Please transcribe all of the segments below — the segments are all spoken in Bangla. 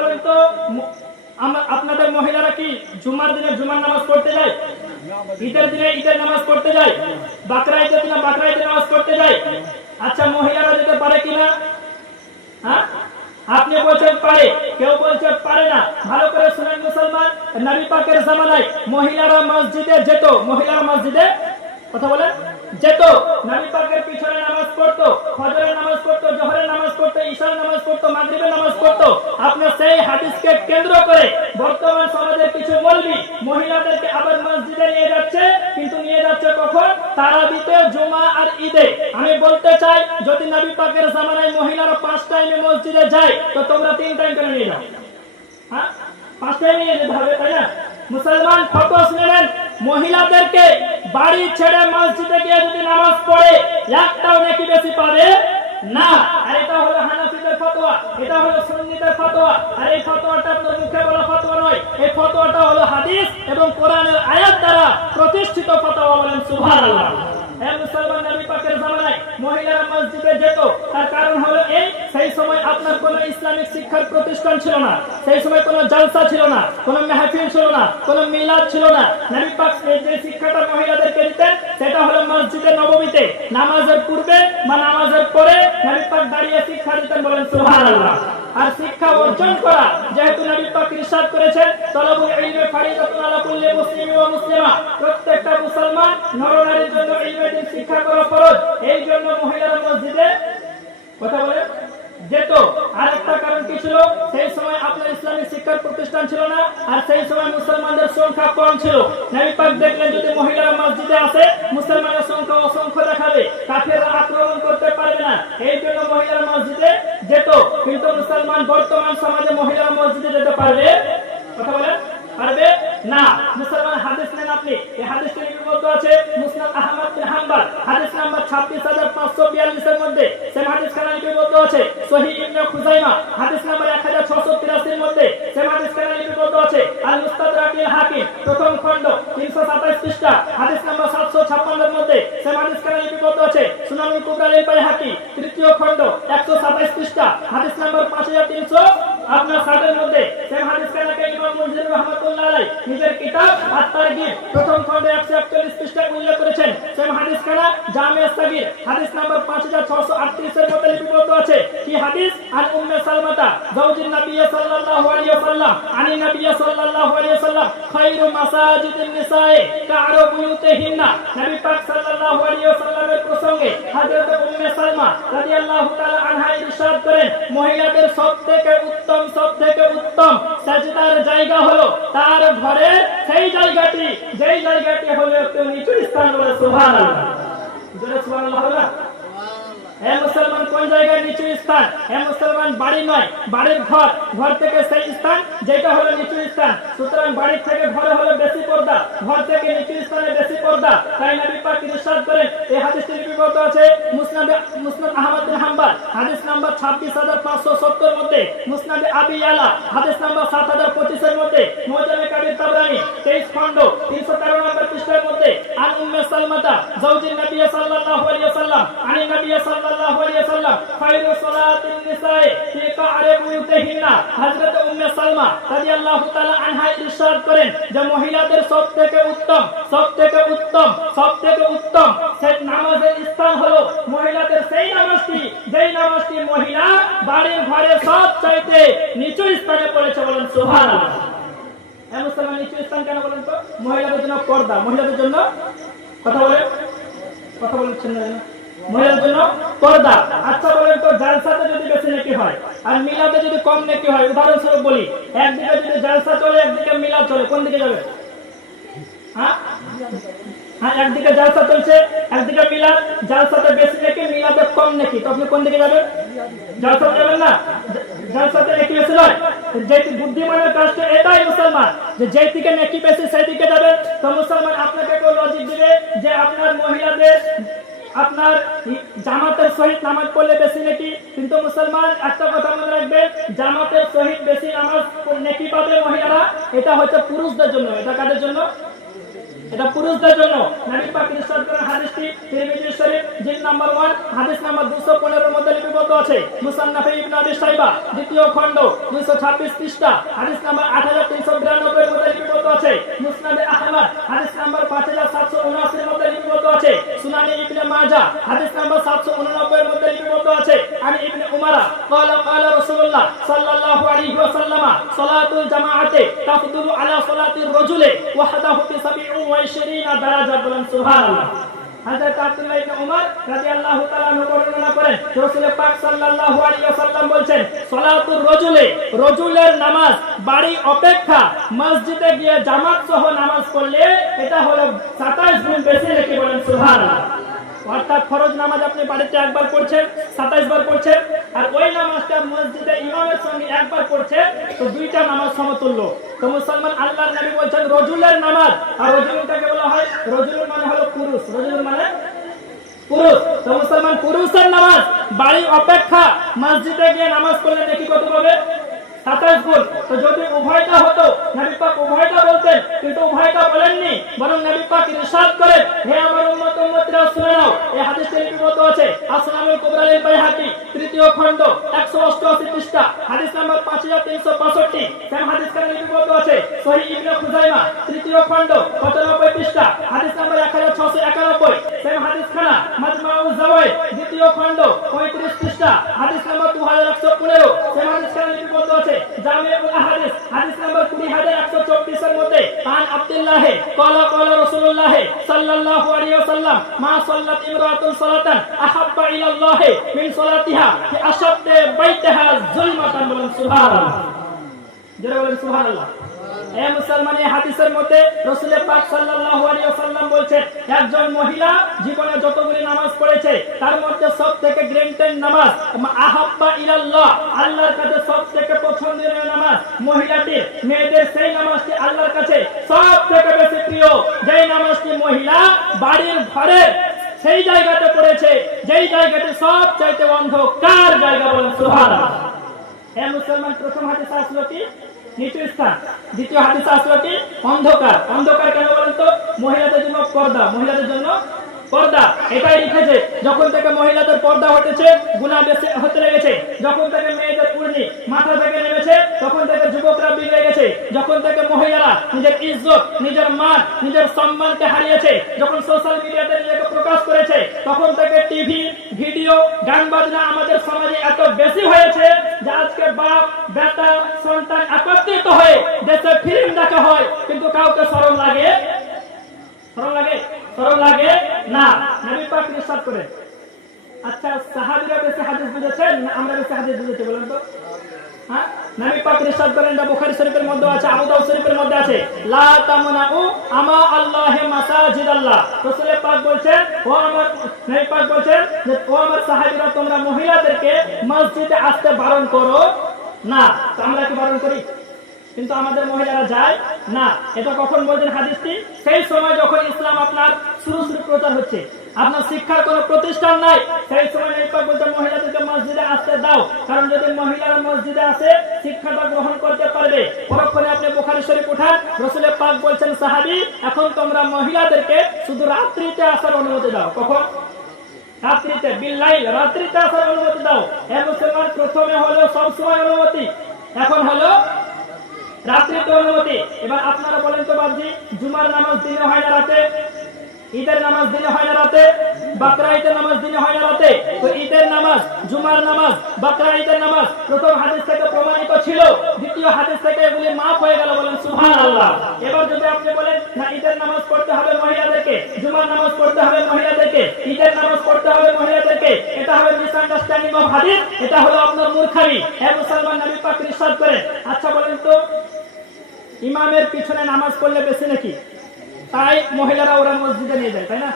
বলেন তো আপনাদের মহিলারা কি জুমার দিনে জুমার নামাজ পড়তে যায়? ঈদের দিনে ঈদের নামাজ পড়তে যায়? বাকরা ঈদের দিনে বাকরা ঈদের নামাজ পড়তে যায়? আচ্ছা, মহিলারা যেতে পারে কিনা? হ্যাঁ, আপনি বলছেন পারে, কেউ বলছে পারে না। ভালো করে শুনেন মুসলমান, নবী পাকের জামানায় মহিলারা মসজিদে যেত, মহিলারা মসজিদে কথা বলেন যেত, নবী পাকের পিছনে নামাজ পড়তো, ফজরের নামাজ পড়তো, জোহরের নামাজ পড়তো, ইশার নামাজ পড়তো, মাগরিবের নামাজ পড়তো। আপনার সেই হাদিসকে কেন্দ্র করে বর্তমান সমাজের কিছু মৌলবি মহিলাদেরকে আবার মসজিদে নিয়ে যাচ্ছে, কিন্তু নিয়ে যাচ্ছে কখন? তারাবিতে, জুমা আর ঈদে। আমি বলতে চাই, যদি নবী পাকের জামানায় মহিলারা 5 টাইমে মসজিদে যায়, তো তোমরা 3 টাইম করে নিয়ে যাও। হ্যাঁ, 5 টাইমে নিয়ে যেতে হবে, তাই না? মুসলমান ফটোস নেবেন, মহিলাদেরকে বাড়ি ছেড়ে মসজিদে গিয়ে যদি নামাজ পড়ে একটাও নেকি বেশি পাবে না। আর এটা হলো হানাফিদের ফতোয়া, এটা হলো সুন্নিদের ফতোয়া। আর এই ফতোয়াটা আপনার মুখে বলা ফতোয়া নয়, এই ফতোয়াটা হলো হাদিস এবং কোরআনের আয়াত দ্বারা প্রতিষ্ঠিত ফতোয়া। বলেন সুবহানাল্লাহ। মুসলমান নবী পাকের জামানায় মহিলারা মসজিদে যেত, তার কারণ হলো এই, সেই সময় আপনার কোনো ইসলামিক শিক্ষার প্রতিষ্ঠান ছিল না, সেই সময় কোনো জলসা ছিল না, কোনো মাহফিল ছিল না, কোনো মিলাদ ছিল না। নবী পাক যে শিক্ষাটা মহিলাদেরকে দিতেন সেটা হলো মসজিদে নববীতে নামাজের পূর্বে বা নামাজের পরে নবী পাক দাঁড়িয়ে শিক্ষা দিতেন। বলেন সুবহানাল্লাহ। আর শিক্ষা অর্জন করা, যেহেতু নবী পাক ইরশাদ করেছেন, তলাবুল ইলমি ফারিদাতুন আলা কুল্লি মুসলিমিন ওয়া মুসলিমা, প্রত্যেকটা মুসলমান নরনারীর জন্য ইলমে দিন শিক্ষা করা ফরজ। এই জন্য মহিলারা মসজিদে কথা বলে যেত। আরেকটা কারণ কি ছিল? সেই সময় আপনার ইসলামিক শিক্ষার প্রতিষ্ঠান ছিল না, আর সেই সময় মুসলমানদের সংখ্যা কম ছিল। নবী পাক দেখলেন যদি মহিলারা মসজিদে আসে, মুসলমানের সংখ্যা অসংখ্য দেখাবে, কাফেররা আক্রমণ করতে পারবে না, এই জন্য মহিলারা মসজিদে যেত। কিন্তু মুসলমান বর্তমান সমাজে মহিলারা মসজিদে যেতে পারবে? কথা বলেন, পারবে না। মুসলমান হাদিস নেন আপনি, এই হাদিসটি লিপিবদ্ধ আছে মুসনাদ আহমদ বিন হাম্বল, হাদিস নাম্বার 26542 এর মধ্যে। সেই হাদিস খানা লিপিবদ্ধ আছে সহিহ ইবনে খুজাইমা, হাদিস নাম্বার 1683 এর মধ্যে। সেই হাদিস খানা লিপিবদ্ধ আছে আল মুস্তাদরাক লিল হাকিম, প্রথম খণ্ড 327 পৃষ্ঠা, হাদিস নাম্বার 756 এর মধ্যে। সেই হাদিস খানা লিপিবদ্ধ আছে সুনানুল কুবরা লিল বাইহাকি, তৃতীয় খণ্ড 127 পৃষ্ঠা, হাদিস নাম্বার 5300 আপনার 60 এর মধ্যে। সেই হাদিস খানাকে ইমাম মুনজির রাহমাতুল্লাহ আলাইহি নিজের কিতাব আত-তারগিব প্রথম খণ্ডে 141 পৃষ্ঠায় উল্লেখ করেছেন। সেই হাদিস খানা জামে সাগীর, হাদিস নাম্বার 5638 এর মধ্যে লিপিবদ্ধ আছে। কি হাদিস? আন উম্মে সালমাতা যাওজিন নবী সাল্লাল্লাহু আলাইহি ওয়াসাল্লাম আনি নবী সাল্লাল্লাহু আলাইহি ওয়াসাল্লাম খায়রু মাসাজিদিন নিসায়ে কা'আরু বুয়ুতিহিন্না। নবী পাক সাল্লাল্লাহু আলাইহি ওয়াসাল্লামের প্রসঙ্গে হযরত উম্মে সালমা রাদিয়াল্লাহু তাআলা আনহা ইরশাদ করেন, মহিলাদের সবথেকে উত্তম সাজদার জায়গা হলো তার ঘরের সেই জায়গাটি, যেই জায়গাটি হলো একটু নিচু স্থান। বলে সুবহানাল্লাহ। জোরে সুবহানাল্লাহ বলা। হে মুসলমান, কোন জায়গায় নিচু স্থান? হে মুসলমান, বাড়ি নয়, বাড়ির ঘর, ঘর থেকে সেই স্থান যেটা হলো নিচু স্থান। সুতরাং বাড়ি থেকে ঘরে হলো বেশি পর্দা, ঘর থেকে নিচু স্থানে বেশি পর্দা। তাই নবী পাক ইরশাদ করেন, এই হাদিসটি লিপিবদ্ধ আছে মুসনাদ আহমদ বিন হাম্বল, হাদিস নাম্বার 26570 এর মধ্যে, মুসনাদ আবি ইয়ালা, হাদিস নাম্বার 7025 এর মধ্যে, মুজামে কাবির তাবরানী 23 খণ্ড 313 নম্বর পৃষ্ঠার মধ্যে। আন উম্মে সালমাতা যাওজিন নবী সাল্লাল্লাহু আলাইহি ওয়াসাল্লাম আনি নবী সাল্লাল্লাহু আলাইহি ওয়াসাল্লাম খায়রু সালাতিন নিসায়ে ফি কা'আরি বুয়ুতিহিন্না। হযরত উম্মে সালমা রাদিয়াল্লাহু তাআলা আনহা ইরশাদ করেন যে মহিলাদের সবথেকে উত্তম সেই নামাজের স্থান হলো মহিলাদের সেই নামাজটি, যেই নামাজটি মহিলা বাড়ির ঘরে সবচাইতে নিচু স্থানে পড়েছে। বলেন সুবহানাল্লাহ। এই মুসলমান নিচু স্থান কেন বলেন তো? মহিলাদের জন্য পর্দা, মহিলাদের জন্য কথা বলছেন না, মহিলাদের জন্য পর্দা। আচ্ছা বলেন তো, জালসাতে যদি বেশি নেকি হয় আর মিলাদে যদি কম নেকি হয়, উদাহরণস্বরূপ বলি, একদিকে যদি জালসা চলে একদিকে মিলাদ চলে, কোন দিকে যাবে? হ্যাঁ, একদিকে জালসা চলছে একদিকে মিলাদ, জালসাতে বেশি নেকি মিলাদে কম নেকি, তো আপনি কোন দিকে যাবেন? জালসাতে যাবেন না, জালসাতে নেকি বেশি নয়। যে বুদ্ধিমানের কাজটা এটাই মুসলমান, যে যেই দিকে নেকি বেশি সেই দিকে যাবেন। তো মুসলমান আপনাকে কেউ লজিক দিবে যে আপনার মহিলাদের আপনার জামাতের সহিত নামাজ পড়লে বেশি নেকি, কিন্তু মুসলমান একটা কথা মনে রাখবেন, জামাতের সহিত বেশি নামাজ নেকি পাবে মহিলারা, এটা হচ্ছে পুরুষদের জন্য। এটা কাদের জন্য? এটা পুরুষদের জন্য। নবী পাক ইরশাদ করেন হাদিসটি তিরমিজি শরীফ জিলদ নাম্বার 1 হাদিস নাম্বার 215 এর মধ্যে লিপিবদ্ধ আছে। মুসান্নাফ ইবনে আবি শাইবা দ্বিতীয় খণ্ড 226 পৃষ্ঠা হাদিস নাম্বার 8392 এর মধ্যে লিপিবদ্ধ আছে। মুসনাদে আহমদ হাদিস নাম্বার 5779 এর মধ্যে লিপিবদ্ধ আছে। সুনানে ইবনে মাজাহ হাদিস নাম্বার 789 এর মধ্যে লিপিবদ্ধ আছে। আমি ইবনে উমারা قال رسول الله صلى الله عليه وسلم صلاة الجماعة تفضل على صلاة الرجل وحده ب27 درجة বলেন সুবহানাল্লাহ। হযরত আব্দুল্লাহ ইবনে উমর রাদিয়াল্লাহু তাআলা আনহু বর্ণনা করেন রাসূল পাক সাল্লাল্লাহু আলাইহি ওয়াসাল্লাম বলেন সালাতুর রজুলের নামাজ বাড়ি অপেক্ষা মসজিদে গিয়ে জামাত সহ নামাজ পড়লে এটা হলো 27 গুণ বেশি নেকি বলেন সুবহানাল্লাহ। অর্থাৎ ফরজ নামাজ আপনি বাড়িতে একবার পড়ছেন 27 বার পড়ছেন, আর ওই নামাজটা মসজিদে ইমামের সঙ্গে একবার পড়ছেন তো দুইটা নামাজ সমতুল্য। তো মুসলমান আল্লাহর নবী বলেন রজুলের নামাজ, আর রজুলটাকে বলা হয় রজুল মানে হলো পুরুষ, রজুল মানে পুরুষ। তো মুসলমান পুরুষের নামাজ বাড়ি অপেক্ষা মসজিদে গিয়ে নামাজ পড়লে নাকি কত পাবে? 27 গুণ। তো যদি উভয়টা হতো, নবী পাক উভয়টা বলতেন, কিন্তু উভয়টা বলেননি, বরং নবী পাক ইরশাদ করেন হে আমার উম্মতরা শুনে নাও। এই হাদিসটি লিপিবদ্ধ আছে আসনানুল কুবরা লিল বাইহাকি তৃতীয় খণ্ড 188 পৃষ্ঠা হাদিস নাম্বার 5365। সেম হাদিস কানে লিপিবদ্ধ আছে সহিহ ইবনে খুজাইমা তৃতীয় খণ্ড 95 পৃষ্ঠা হাদিস নাম্বার 1691। সেম হাদিস খানা মাজমাউজ জাওয়াইদ দ্বিতীয় খণ্ড 35 পৃষ্ঠা হাদিস নাম্বার 2115। সেম হাদিস কানে লিপিবদ্ধ আছে জামিউল আহাদিস হাদিস নাম্বার 20124 এর মধ্যে আন আব্দুল্লাহ ক্বালা রাসূলুল্লাহ সাল্লাল্লাহু আলাইহি ওয়াসাল্লাম মা সাল্লাত ইমরাতুন সালাতান আহাব্বা ইলাল্লাহ মিন সালাতিহা ফি আশাদ্দি বাইতিহা যুলমাতান বলেন সুবহানাল্লাহ। যারা বলেন সুবহানাল্লাহ। এই মুসলমান এই হাদিসের মধ্যে রাসূল পাক সাল্লাল্লাহু আলাইহি ওয়াসাল্লাম বলেছেন একজন মহিলা জীবনে যতগুলি নামাজ পড়েছে তার মধ্যে সবথেকে গ্রেটেস্ট নামাজ আহাব্বা ইলাল্লাহ, আল্লাহর কাছে সবথেকে পছন্দের নামাজ মহিলাটির মেয়েদের সেই নামাজটি আল্লাহর কাছে সবথেকে বেশি প্রিয়, যেই নামাজটি মহিলা বাড়ির ঘরে সেই জায়গাতে পড়েছে যেই জায়গাতে সবচাইতে অন্ধকার জায়গা বলেন সুবহানাল্লাহ। হে মুসলমান প্রথম হাদিস আসলো কি নিচু স্থান, দ্বিতীয় হাদিস আসলো কি অন্ধকার। অন্ধকার কেন বলেন তো? মহিলাদের জন্য পর্দা, মহিলাদের জন্য পর্দা এটাই লিখেছে। যখন থেকে মহিলাদের পর্দা হতেছে গুনাহ বেশি হতে লেগেছে, যখন থেকে মেয়েদের পূর্ণি মাথা থেকে নেমেছে তখন থেকে যুবকরা বিগড়ে গেছে, যখন থেকে মহিলারা নিজের ইজ্জত নিজের মান নিজের সম্মানকে হারিয়েছে, যখন সোশ্যাল মিডিয়াতে নিজেকে প্রকাশ করেছে তখন থেকে টিভি ভিডিও গান বাজনা আমাদের সমাজে এত বেশি হয়েছে যে আজকে বাপ বেটা সন্তান একত্রিত হয়ে দেশে ফিল্ম দেখা হয়, কিন্তু কাউকে শরম লাগে? শরম লাগে? শরম লাগে না। নবী পাক ইরশাদ করেন, আচ্ছা সাহাবীরা বেশি হাদিস বুঝেছেন না আমরা বেশি হাদিস বুঝেছি বলেন তো? হ্যাঁ, নবী পাক ইরশাদ করেন, এটা বুখারী শরীফের মধ্যে আছে, আবু দাউদ শরীফের মধ্যে আছে, লা তামনাউ আমা আল্লাহি মাসাজিদাল্লাহ। রাসূল পাক বলেন ও আমার নবী পাক বলেন যে ও আমার সাহাবীরা তোমরা মহিলাদেরকে মসজিদে আসতে বারণ করো না। তো আমরা কি বারণ করি? কিন্তু আমাদের মহিলারা যায় না। এটা কখন বলছেন হাদিসটি? সেই সময় যখন ইসলাম আপনার শুরু প্রচার হচ্ছে, আপনার শিক্ষার কোনো প্রতিষ্ঠান নাই, সেই সময় নবী পাক বলছেন মহিলাদেরকে মসজিদে আসতে দাও, কারণ যদি মহিলারা মসজিদে আসে শিক্ষাটা গ্রহণ করতে পারবে। পরক্ষণে আপনি বুখারী শরীফ উঠান, রাসূল পাক বলছেন সাহাবী এখন তোমরা মহিলাদেরকে শুধু রাত্রিতে আসার অনুমতি দাও। কখন? রাত্রিতে, বিল্লাইল, রাত্রিতে আসার অনুমতি দাও। হে মুসলমান প্রথমে হলো সব সময় অনুমতি, এখন হলো রাত্রিতে অনুমতি। এবার আপনারা বলেন তো বাবজি, জুমার নামাজ দিনে হয় না রাতে? ঈদের নামাজ দিনে হয় না রাতে? বাকরা ঈদের নামাজ দিনে হয় না রাতে? তো ঈদের নামাজ, জুমার নামাজ, বাকরা ঈদের নামাজ প্রথম হাদিস থেকে প্রমাণিত ছিল, দ্বিতীয় হাদিস থেকে এগুলি মাফ হয়ে গেল বলেন সুবহানাল্লাহ। এবার যদি আপনি বলেন না ঈদের নামাজ পড়তে হবে মহিলাদেরকে, জুমার নামাজ পড়তে হবে মহিলাদেরকে, ঈদের নামাজ পড়তে হবে মহিলাদেরকে, এটা হবে মিসআন্ডারস্ট্যান্ডিং অফ হাদিস, এটা হলো আপনার মূর্খামি। হে মুসলমান নবী পাক ইরশাদ করেন, আচ্ছা বলেন তো ইমামের পিছনে নামাজ পড়লে বেশি নাকি? তাই মহিলারা ওরা মসজিদে নিয়ে যায়, তাই না?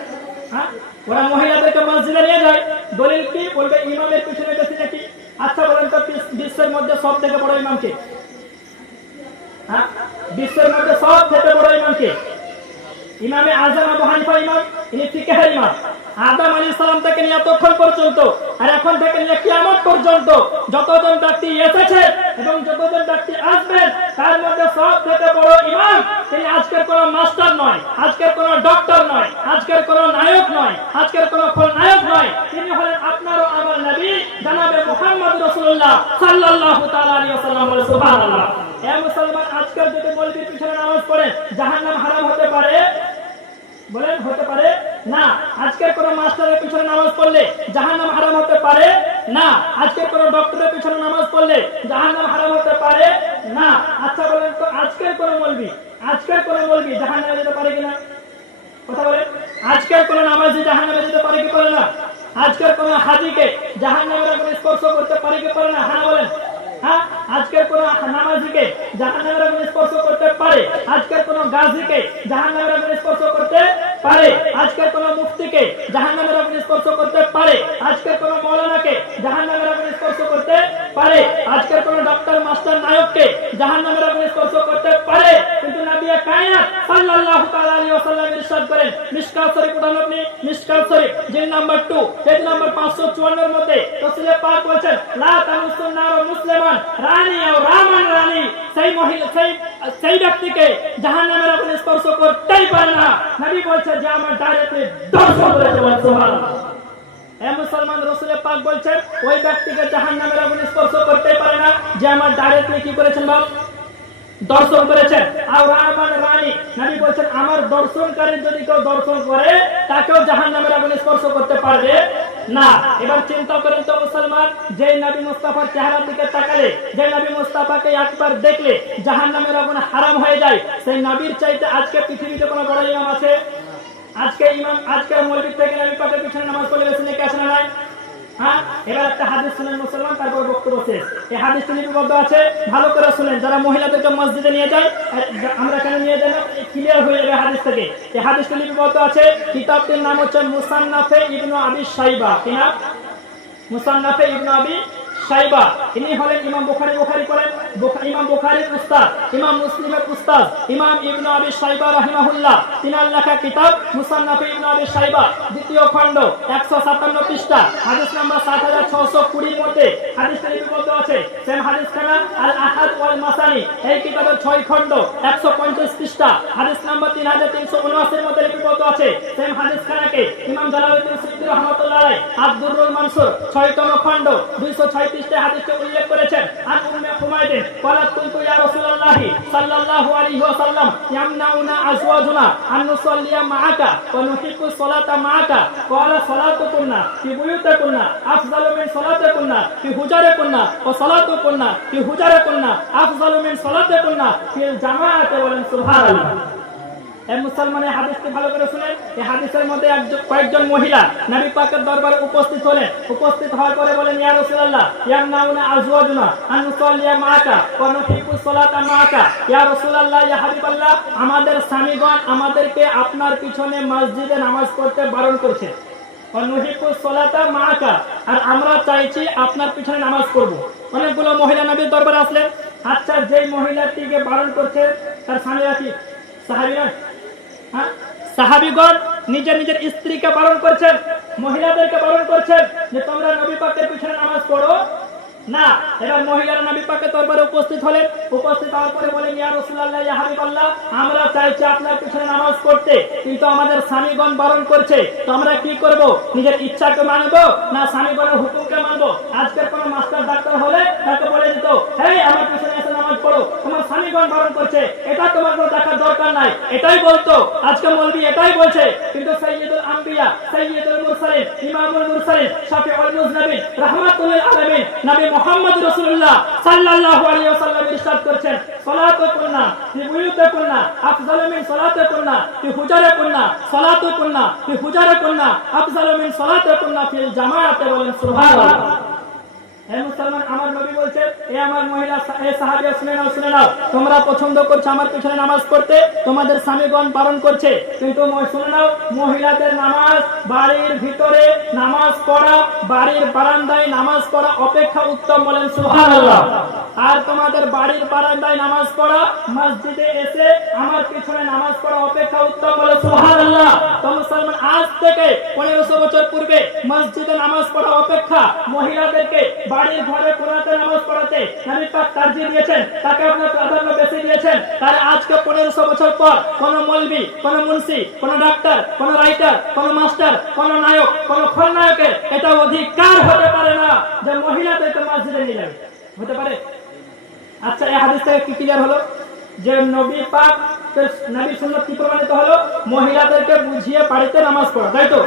হ্যাঁ, ওরা মহিলাদেরকে মসজিদে নিয়ে যায়, দলিল কি? বলবে ইমামের পিছনে বেশি নাকি। আচ্ছা বলেন তো বিশ্বের মধ্যে সব থেকে বড় ইমাম কে? হ্যাঁ, বিশ্বের মধ্যে সব থেকে বড় ইমাম কে? ইমামে আযম আবু হানিফা ইমাম, ইনি ফিকহের ইমাম। আদম আলাইহিস সালাম থেকে নিয়ে এতক্ষণ পর্যন্ত আর এখন থেকে নিয়ে কিয়ামত পর্যন্ত যতজন ব্যক্তি এসেছে এবং যতজন ব্যক্তি আসবেন তার মধ্যে সব থেকে বড় ইমাম তিনি আজকের কোন মাস্টার নয়, আজকের কোন ডক্টর নয়, আজকের কোন নায়ক নয়, আজকের কোন খলনায়ক নয়, তিনি হলেন আপনার ও আমার নবী জনাবে মুহাম্মদ রাসূলুল্লাহ সাল্লাল্লাহু তাআলা আলাইহি ওয়াসাল্লাম। সুবহানাল্লাহ। হে মুসলমান, আজকের যদি মৌলবীর পিছনে নামাজ পড়েন জাহান্নাম হারাম হতে পারে? বলেন হতে পারে না। আজকের কোন মাস্টারের পিছনে নামাজ পড়লে জাহান্নাম হারাম হতে পারে না। আজকের কোন ডক্টরের পিছনে নামাজ পড়লে জাহান্নাম হারাম হতে পারে না। আচ্ছা বলেন তো, আজকের কোন মৌলবী জাহান্নামে যেতে পারে কিনা? কথা বলেন। আজকের কোন নামাজি জাহান্নামে যেতে পারে কি পারে না? আজকের কোন হাজীকে জাহান্নামের আগুন স্পর্শ করতে পারে কি পারে না? হ্যাঁ বলেন। হ্যাঁ, আজকের কোন নামাজিকে জাহান্নামের আগুন স্পর্শ করতে পারে? আজকের কোন গাজীকে জাহান্নামের আগুন স্পর্শ করতে পারে? আজকের কোন মুফতিকে জাহান্নামের আগুন স্পর্শ করতে পারে? আজকের কোন মাওলানাকে জাহান্নামের আগুন স্পর্শ করতে পারে? আজকের কোন ডক্টর মাস্টার নায়ককে জাহান্নামের আগুন স্পর্শ করতে পারে? কিন্তু নবী কায়নাত সাল্লাল্লাহু তাআলা আলাইহি ওয়াসাল্লাম ইরশাদ করেন, মিশকাত শরীফ উঠান আপনি, মিশকাত শরীফ জিল নাম্বার 2 পেজ নাম্বার 554 এর মধ্যে রাসূল পাক বলেছেন, লা তামুসুন নার মুসলিমান রানী ও রামান রানী, সেই মহিলা সেই ব্যক্তিকে জাহান্নামের আগুন স্পর্শ করতেই পারে না। নবী বলেছেন যে আমার ডাইরেক্টলি দর্শন করেছে। সুবহানাল্লাহ। হে মুসলমান, রাসূল পাক বলেছেন ওই ব্যক্তিকে জাহান্নামের আগুন স্পর্শ করতেই পারে না যে আমার ডাইরেক্টলি কি করেছেন বাপ? দর্শন করেছেন। আর রামান রানী, নবী বলেছেন আমার দর্শনকারী যদি কেউ দর্শন করে তাকেও জাহান্নামের আগুন স্পর্শ করতে পারবে না। এবার চিন্তা করেন তো মুসলমান, যে নবী মুস্তাফার চেহারার দিকে তাকালে, যে নবী মুস্তাফাকে একবার দেখলে জাহান্নামের আগুন হারাম হয়ে যায়, সেই নবীর চাইতে আজকে পৃথিবীতে কোনো বড় ইমাম আছে? আজকের মসজিদ থেকে নবী পাকের পিছনে নামাজ পড়লে বেশি নেকি আছে না নাই? হ্যাঁ, এবার একটা হাদিস শুনেন মুসলমান, তারপর বক্তব্য শেষ। এই হাদিসটি লিপিবদ্ধ আছে, ভালো করে শুনেন। যারা মহিলাদেরকে মসজিদে নিয়ে যায়, আমরা কেন নিয়ে যাই না, ক্লিয়ার হয়ে যাবে হাদিস থেকে। এই হাদিসটি লিপিবদ্ধ আছে, কিতাবটির নাম হচ্ছে মুসান্নাফে ইবনু আবি শাইবা। কি নাম? মুসান্নাফে ইবনু আবি শাইবা। ইনি হলেন ইমাম বুখারী করেন, ইমাম বুখারীর উস্তাদ, ইমাম মুসলিমের উস্তাদ, ইমাম ইবনু আবি শাইবা রাহিমাহুল্লাহ। তিনার লেখা কিতাব মুসান্নাফে ইবনু আবি শাইবা, দ্বিতীয় খণ্ড 157 পৃষ্ঠা, হাদিস নাম্বার 7620 এর মধ্যে হাদিসটি লিপিবদ্ধ আছে। সেম হাদিসখানা আল আহাদ ওয়াল মাসানি, এই কিতাবের 6 খণ্ড 150 পৃষ্ঠা, হাদিস নাম্বার 3379 এর মধ্যে লিপিবদ্ধ আছে। সেম হাদিসখানাকে ইমাম জালালউদ্দিন সুয়ুতী রাহমাতুল্লাহ আলাইহি আদ-দুররুল মানসুর 6তম খণ্ড 236 পৃষ্ঠায় হাদিসটি উল্লেখ করেছেন। আন উম্মে হুমায়দিন ক্বালাত কুনতু ইয়া রাসূলুল্লাহ সাল্লাল্লাহু আলাইহি ওয়াসাল্লাম ইয়ামনাউনা আজওয়াজুনা আন নুসাল্লিয়া মাআকা ওয়া নুহিব্বু সালাতা মাআকা, ক্বালা সালাতুকুন্না ফি বুয়ুতিকুন্না আফযালু মিন সালাতিকুন্না ফি হুজারিকুন্না ওয়া সালাতুকুন্না ফি হুজারিকুন্না আফযালু মিন সালাতিকুন্না ফিল জামাআতি। বলেন সুবহানাল্লাহ। এই মুসলমানের হাদিসটি ভালো করে শুনেন। এই হাদিসের মধ্যে কয়েকজন মহিলা নবী পাকের দরবারে উপস্থিত হলেন। উপস্থিত হওয়ার পরে বলেন, ইয়া রাসূলুল্লাহ ইয়ামনাউনা আজওয়াজুনা আন নুসাল্লিয়া মাআকা ওয়া নুহিব্বু সালাতা মাআকা। ইয়া রাসূলুল্লাহ, ইয়া হাবিবাল্লাহ, আমাদের স্বামীগণ আমাদেরকে আপনার পিছনে মসজিদে নামাজ পড়তে বারণ করছে। ওয়া নুহিব্বু সালাতা মাআকা, আর আমরা চাইছি আপনার পিছনে নামাজ পড়ব। অনেকগুলো মহিলা নবীর দরবারে আসলেন। আচ্ছা, যেই মহিলাটিকে বারণ করছে তার স্বামীরা কি সাহাবী না? সাহাবীগণ নিজের নিজের স্ত্রীকে বারণ করছেন, মহিলাদেরকে বারণ করছেন যে তোমরা নবী পাকের পিছনে নামাজ পড়ো না। এবার মহিলারা নবী পাকের দরবারে উপস্থিত হলেন। উপস্থিত হওয়ার পরে বলেন, ইয়া রাসূলুল্লাহ, ইয়া হাবিবাল্লাহ, আমরা চাইছি আপনার পিছনে নামাজ পড়তে, কিন্তু আমাদের স্বামীগণ বারণ করছে। তো আমরা কি করব? নিজের ইচ্ছাকে মানবো না স্বামীগণের হুকুমকে মানবো? আজকের কোন মাস্টার ডাক্তার হলে তাকে বলে দিত, হেই আমার পিছনে এসে নামাজ পড়ো, তোমার স্বামীগণ বারণ করছে, এটা তোমার কোনো দেখার দরকার নাই, এটাই বলতো। আজকে মৌলবি এটাই বলছে। কিন্তু সাইয়্যিদুল আম্বিয়া, সাইয়্যিদুল মুরসালিন, ইমামুল মুরসালিন, শাফিউল মুজনাবিন, রাহমাতুল আলামিন নবী মুহাম্মদ রাসূলুল্লাহ সাল্লাল্লাহু আলাইহি ওয়াসাল্লাম ইরশাদ করেছেন, সালাতুকুন্না ফি বুয়ুতিকুন্না আফযালু মিন সালাতিকুন্না ফি হুজারিকুন্না, সালাতুকুন্না ফি হুজারিকুন্না আফযালু মিন সালাতিকুন্না ফিল জামাআতি। বলেন সুবহানাল্লাহ। হে মুসলমান, আমার নবী বলছেন, এ আমার মহিলা, এ সাহাবীরা শুনে নাও, তোমরা পছন্দ করছো আমার পিছনে নামাজ পড়তে, তোমাদের স্বামীগণ বারণ করছে, কিন্তু শুনে নাও, মহিলাদের নামাজ বাড়ির ভিতরে নামাজ পড়া, বাড়ির বারান্দায় নামাজ পড়া অপেক্ষা উত্তম। বলেন সুবহানাল্লাহ। আর তোমাদের বাড়ির বারান্দায় নামাজ পড়া, মসজিদে এসে আমার পিছনে নামাজ পড়া অপেক্ষা উত্তম। বলে সুবহানাল্লাহ। তো মুসলমান, আজ থেকে 1500 বছর পূর্বে মসজিদে নামাজ পড়া অপেক্ষা মহিলাদেরকে বাড়ির ঘরে কোরআনে নামাজ পড়াতে নবী পাক তারজিহ দিয়েছেন, তাকে আপনার প্রাধান্য বেশি দিয়েছেন। তার আজকে 1500 বছর পর কোন মৌলবি, কোন মুন্সি, কোন ডাক্তার, কোন রাইটার, কোন মাস্টার, কোন নায়ক, কোন খলনায়কের এটা অধিকার হতে পারে না যে মহিলাদেরকে মসজিদে নিয়ে যাবে। হতে পারে? আচ্ছা, এই হাদিস থেকে কি ক্লিয়ার হলো? যে নবী পাক নবী সুন্নাত কি প্রমাণিত হলো? মহিলাদেরকে বুঝিয়ে বাড়িতে নামাজ পড়া, তাই তো?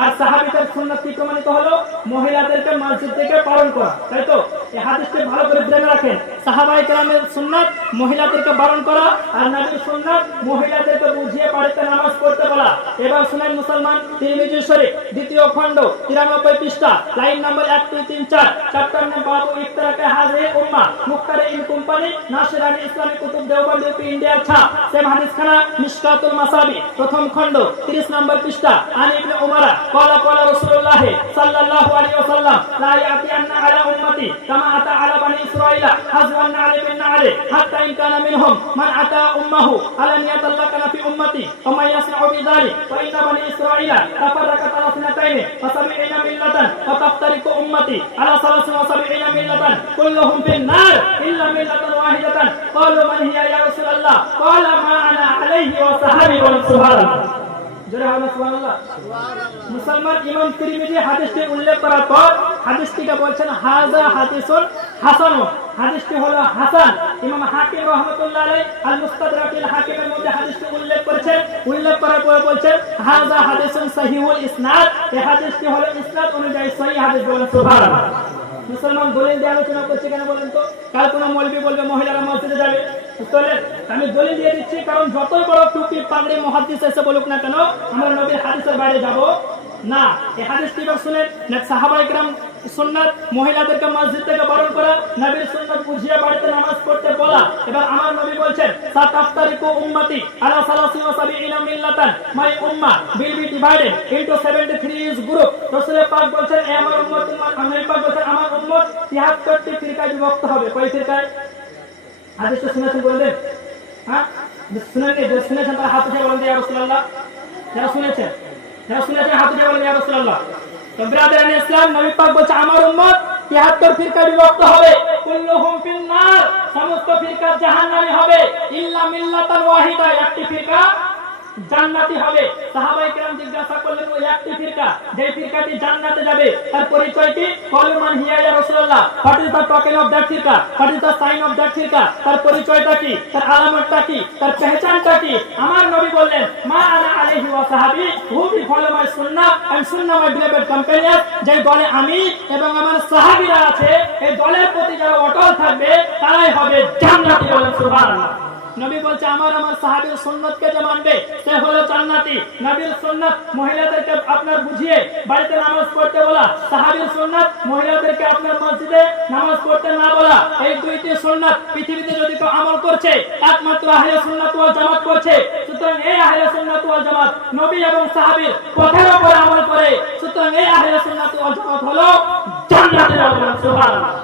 আর সাহাবীদের সুন্নাত কি প্রমাণিত হলো? মহিলাদেরকে মসজিদ থেকে পালন করা, তাই তো? এই হাদিসটি ভালো করে জেনে রাখেন। সাহাবায়ে কেরামের সুন্নাত মহিলাদেরকে বারণ করা, আর নবীর সুন্নাত মহিলাদেরকে বুঝিয়ে বাড়িতে নামাজ পড়তে বলা। এবার শুনেন মুসলমান, তিরমিজি শরীফ দ্বিতীয় খণ্ড 93 পৃষ্ঠা, লাইন নম্বর 1 2 3 4, চ্যাপ্টার নম্বর বাবু ইফতারাকে হাজির উম্মাহ, মুক্তারে in company, নাশিরানি Islami Qutub Deoband UP India ছাপ। সেম হাদিসখানা মিশকাতুল মাসাবি প্রথম খণ্ড 30 নম্বর পৃষ্ঠা। আন ইবনে উমারা قال قال رسول الله صلى الله عليه وسلم لا يأتين على أمتي كما أتى على بني إسرائيل حزو النعل بالنعل حتى إن كان منهم من أتى أمه ألم يتلقن في أمتي وما يصنع بذلك فإن بني إسرائيل تفرقت على 72 ملة وتفترق أمتي على 73 ملة كلهم في النار إلا ملة واحدة قالوا من هي يا رسول الله قال ما أنا عليه وصحبي سبحان الله। মুসলমান, ইমাম তিরমিজি হাদিসটি উল্লেখ করার পর হাদিসটিকে বলছেন হাযা হাদিসুন হাসান, হাদিসটি হলো হাসান। ইমাম হাকিম রাহমাতুল্লাহ আলাইহি আল মুস্তাদরাকিল হাকিমের মধ্যে হাদিসটি উল্লেখ করেছেন। উল্লেখ করার পর বলছেন হাযা হাদিসুন সহিহুল ইসনাদ, এই হাদিসটি হলো ইসনাদ অনুযায়ী সহিহ হাদিস। বলেন সুবহানাল্লাহ। মুসলমান, দলিল দিয়ে আলোচনা করছে কেন বলেন তো? কাল কোন মৌলবি বলবে মহিলারা মসজিদে যাবে, চলেন আমি দলিল দিয়ে দিচ্ছি। কারণ যতই বড় টুপি পাগড়ি মুহাদ্দিস এসে বলুক না কেন, আমরা নবীর হাদিসের বাইরে যাব না। এই হাদিসটি এবার শুনেন। সাহাবায়ে কেরাম সুন্নাত মহিলাদেরকে মসজিদ থেকে বারণ করা, নবীর সুন্নাত বুঝিয়ে বাড়িতে নামাজ পড়তে বলা। এবার আমার নবী বলছেন সাতাফতারিকু উম্মতি আলা 73 মিল্লাতান, মাই উম্মাহ will be divided into 73 group। রাসূল পাক বলছেন এ আমার উম্মত, নবী পাক বলছেন আমার উম্মত 73টি ফিরকায় বিভক্ত হবে। কয় ফিরকায়? হাদিসটা শুনেছেন বলেন? হ্যাঁ, শুনেছেন তারা হাত উঠিয়ে বলেন ইয়া রাসূলুল্লাহ। যারা শুনেছেন হাত উঠিয়ে বলেন ইয়া রাসূলুল্লাহ। তো ব্রাদারান ইসলাম, নবী পাক বলছে আমার উম্মত 73 ফিরকায় বিভক্ত হবে। কুল্লুহুম ফিন নার, সমস্ত ফিরকা জাহান্নামী হবে। ইল্লা মিল্লাতান ওয়াহিদা, একটি ফিরকা জান্নাতি হবে। সাহাবায়ে কেরাম জিজ্ঞাসা করলেন ওই একটি ফিরকা, যে ফিরকাটি জান্নাতে যাবে তার পরিচয় কি? ক্বালু মান হিয়া ইয়া রাসূলুল্লাহ, what is the token of that ফিরকা, what is the sign of that ফিরকা, তার পরিচয়টা কি, তার আলামতটা কি, তার পেহচানটা কি? আমার নবী বললেন মা আনা আলাইহি ওয়া সাহাবী, হু B follow my Sunnah and Sunnah my বিলিভেড companion. যে দলে আমি এবং আমার সাহাবীরা আছে, এই দলের প্রতি যারা অটল থাকবে তারাই হবে জান্নাতি। বলেন সুবহানাল্লাহ। নবী বলছে আমার সাহাবীর সুন্নাতকে যে মানবে সে হলো জান্নাতি। নবীর সুন্নাত মহিলাদেরকে আপনার বুঝিয়ে বাড়িতে নামাজ পড়তে বলা, সাহাবীর সুন্নাত মহিলাদেরকে আপনার মসজিদে নামাজ পড়তে না বলা, এই দুইটি সুন্নাত পৃথিবীতে যদি কেউ আমল করছে একমাত্র আহলে সুন্নাত ওয়াল জামাত করছে। সুতরাং এই আহলে সুন্নাত ওয়াল জামাত নবী এবং সাহাবীর পথের উপর আমল করে। সুতরাং এই আহলে সুন্নাত ওয়াল জামাত হলো জান্নাতি। বলেন সুবহানাল্লাহ।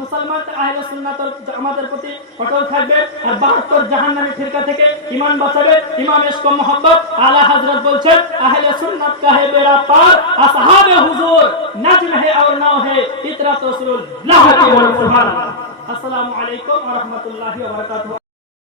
মুসলমান আহলে সুন্নাত আমাদের প্রতি অটল থাকবে আর 72 জাহান্নামী ফিরকা থেকে ঈমান বাঁচাবে। ইমাম ইশক মোহাম্মদ আলা হযরত বলছেন আহলে সুন্নাত কা হে বেড়া পার, আসহাবে হুজুর নজম হে और নাও হে ইতরাত রাসূলুল্লাহ। সুবহানাল্লাহ। আসসালামু আলাইকুম ওয়া রাহমাতুল্লাহি ওয়া বারাকাতুহু।